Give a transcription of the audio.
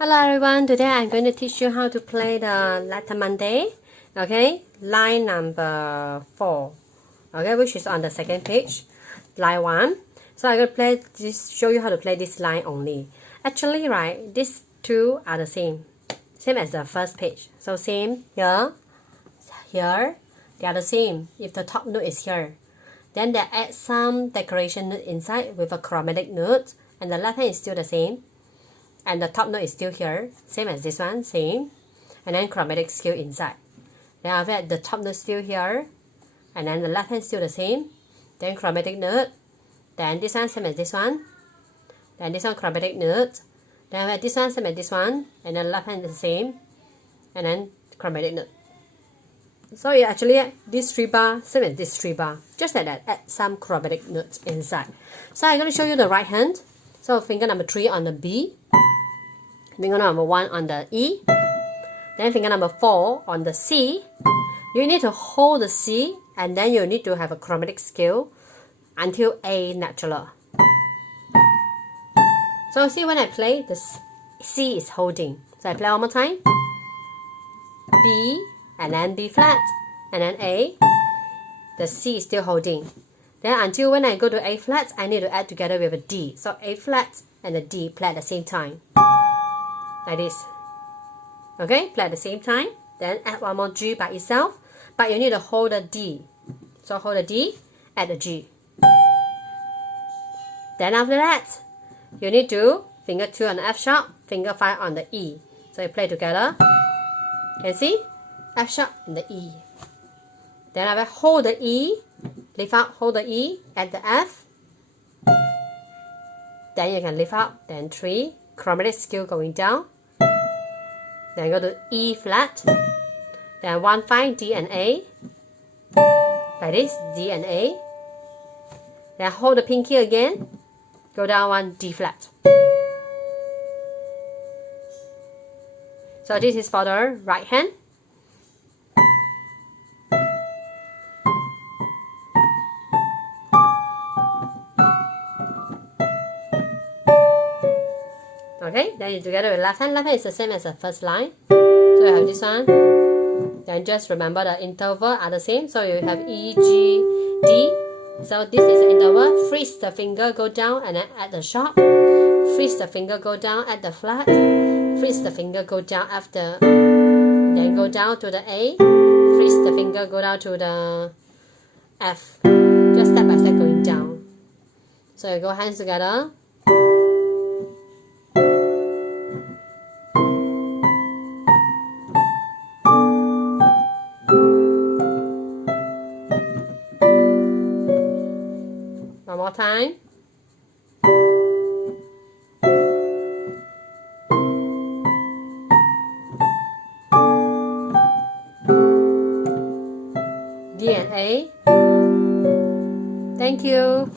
Hello everyone, today I'm going to teach you how to play the lentamente, okay, line number 4, okay, which is on the second page, line 1. So I'm going to play this, show you how to play this line only. Actually, right, these two are the same as the first page. So same here, they are the same if the top note is here. Then they add some decoration note inside with a chromatic note, and the left hand is still the same. And the top note is still here, same as this one, same. And then chromatic scale inside. Then after that, the top note still here. And then the left hand still the same. Then chromatic note. Then this one same as this one. Then this one chromatic note. Then after that, this one same as this one. And then left hand is the same. And then chromatic note. So you actually, this 3 bar, same as this 3 bar. Just like that, add some chromatic notes inside. So I'm going to show you the right hand. So finger number 3 on the B. Finger number 1 on the E, then finger number 4 on the C. You need to hold the C, and then you need to have a chromatic scale until A natural. So see, when I play, the C is holding. So I play one more time. B, and then B flat, and then A. The C is still holding. Then until when I go to A flat, I need to add together with a D. So A flat and the D play at the same time. Like this. Okay, play at the same time. Then add one more G by itself. But you need to hold the D. So hold the D, add the G. Then after that, you need to finger 2 on the F sharp, finger 5 on the E. So you play together. Can you see? F sharp and the E. Then I will hold the E, lift up, hold the E, add the F. Then you can lift up, then 3, chromatic scale going down. Then go to E flat. Then 1, 5, D and A. Like this, D and A. Then hold the pinky again. Go down 1, D flat. So this is for the right hand. Okay, then you together with left hand. Left hand is the same as the first line. So you have this one. Then just remember the interval are the same. So you have E, G, D. So this is the interval. Freeze the finger, go down and then add the sharp. Freeze the finger, go down, add the flat. Freeze the finger, go down after. Then go down to the A. Freeze the finger, go down to the F. Just step by step going down. So you go hands together. One more time. D and A. Thank you.